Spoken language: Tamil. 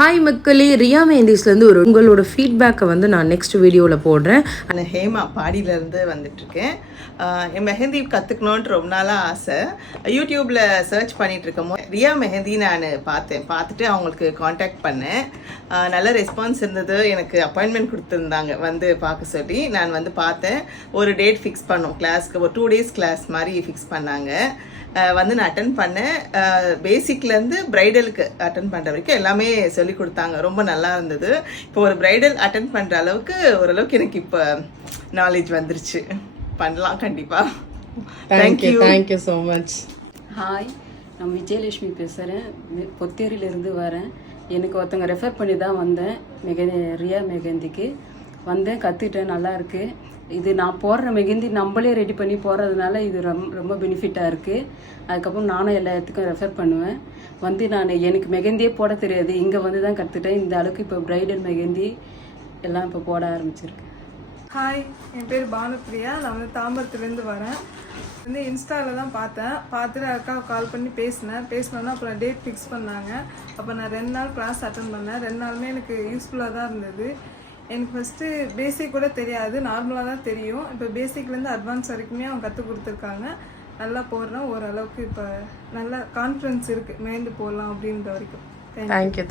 ஹாய் மக்களே, ரியா மெஹந்திஸ்லேருந்து உங்களோட ஃபீட்பேக்கை வந்து நான் நெக்ஸ்ட் வீடியோவில் போடுறேன். நான் ஹேமா பாடியிலேருந்து வந்துட்டுருக்கேன். என் மெஹந்தி கற்றுக்கணுன்ட்டு ரொம்ப நாளாக ஆசை. யூடியூப்பில் சர்ச் பண்ணிகிட்ருக்கோம் ரியா மெஹந்தி நான் பார்த்துட்டு அவங்களுக்கு காண்டாக்ட் பண்ணேன். நல்ல ரெஸ்பான்ஸ் இருந்தது. எனக்கு அப்பாயின்மெண்ட் கொடுத்துருந்தாங்க வந்து பார்க்க சொல்லி. நான் வந்து பார்த்தேன். ஒரு டேட் ஃபிக்ஸ் பண்ணோம் கிளாஸ்க்கு. ஒரு 2 days கிளாஸ் மாதிரி ஃபிக்ஸ் பண்ணாங்க. வந்து நான் அட்டன் பண்ணேன். பேசிக்லேருந்து ப்ரைடலுக்கு அட்டன் பண்ணுற வரைக்கும் எல்லாமே சொல்லி கொடுத்தாங்க. ரொம்ப நல்லா இருந்தது. இப்போ ஒரு ப்ரைடல் அட்டன் பண்ணுற அளவுக்கு ஓரளவுக்கு எனக்கு இப்போ நாலேஜ் வந்துருச்சு. பண்ணலாம் கண்டிப்பாக. Thank you so much. ஹாய், நான் விஜயலட்சுமி பேசுகிறேன். பொத்தேரியிலேருந்து வரேன். எனக்கு ஒருத்தவங்க ரெஃபர் பண்ணி தான் வந்தேன். ரியா மெஹந்திக்கு வந்தேன், கற்றுக்கிட்டேன். நல்லா இருக்குது. இது நான் போடுற மெஹந்தி நம்மளே ரெடி பண்ணி போடுறதுனால இது ரொம்ப பெனிஃபிட்டாக இருக்குது. அதுக்கப்புறம் நானும் எல்லா இடத்துக்கும் ரெஃபர் பண்ணுவேன். வந்து எனக்கு மெஹந்தியே போட தெரியாது. இங்கே வந்து தான் கற்றுக்கிட்டேன். இந்த அளவுக்கு இப்போ ப்ரைடல் மெஹந்தி எல்லாம் இப்போ போட ஆரம்பிச்சிருக்கேன். ஹாய், என் பேர் பானுப்ரியா. நான் வந்து தாம்பரத்துலேருந்து வரேன். வந்து இன்ஸ்டாவில் தான் பார்த்துட்டு அக்காவை கால் பண்ணி பேசினோன்னா அப்புறம் டேட் ஃபிக்ஸ் பண்ணாங்க. அப்போ நான் 2 நாள் கிளாஸ் அட்டன் பண்ணேன். 2 நாளுமே எனக்கு யூஸ்ஃபுல்லாக தான் இருந்தது. எனக்கு ஃபஸ்ட்டு பேசிக் கூட தெரியாது, நார்மலாக தான் தெரியும். இப்போ பேசிக்லேருந்து அட்வான்ஸ் வரைக்குமே அவங்க கற்றுக் கொடுத்துருக்காங்க. நல்லா போடுறேன். ஓரளவுக்கு இப்போ நல்லா கான்ஃபிடன்ஸ் இருக்குது மெஹந்தி போடலாம் அப்படின்ற வரைக்கும். தேங்க்யூ.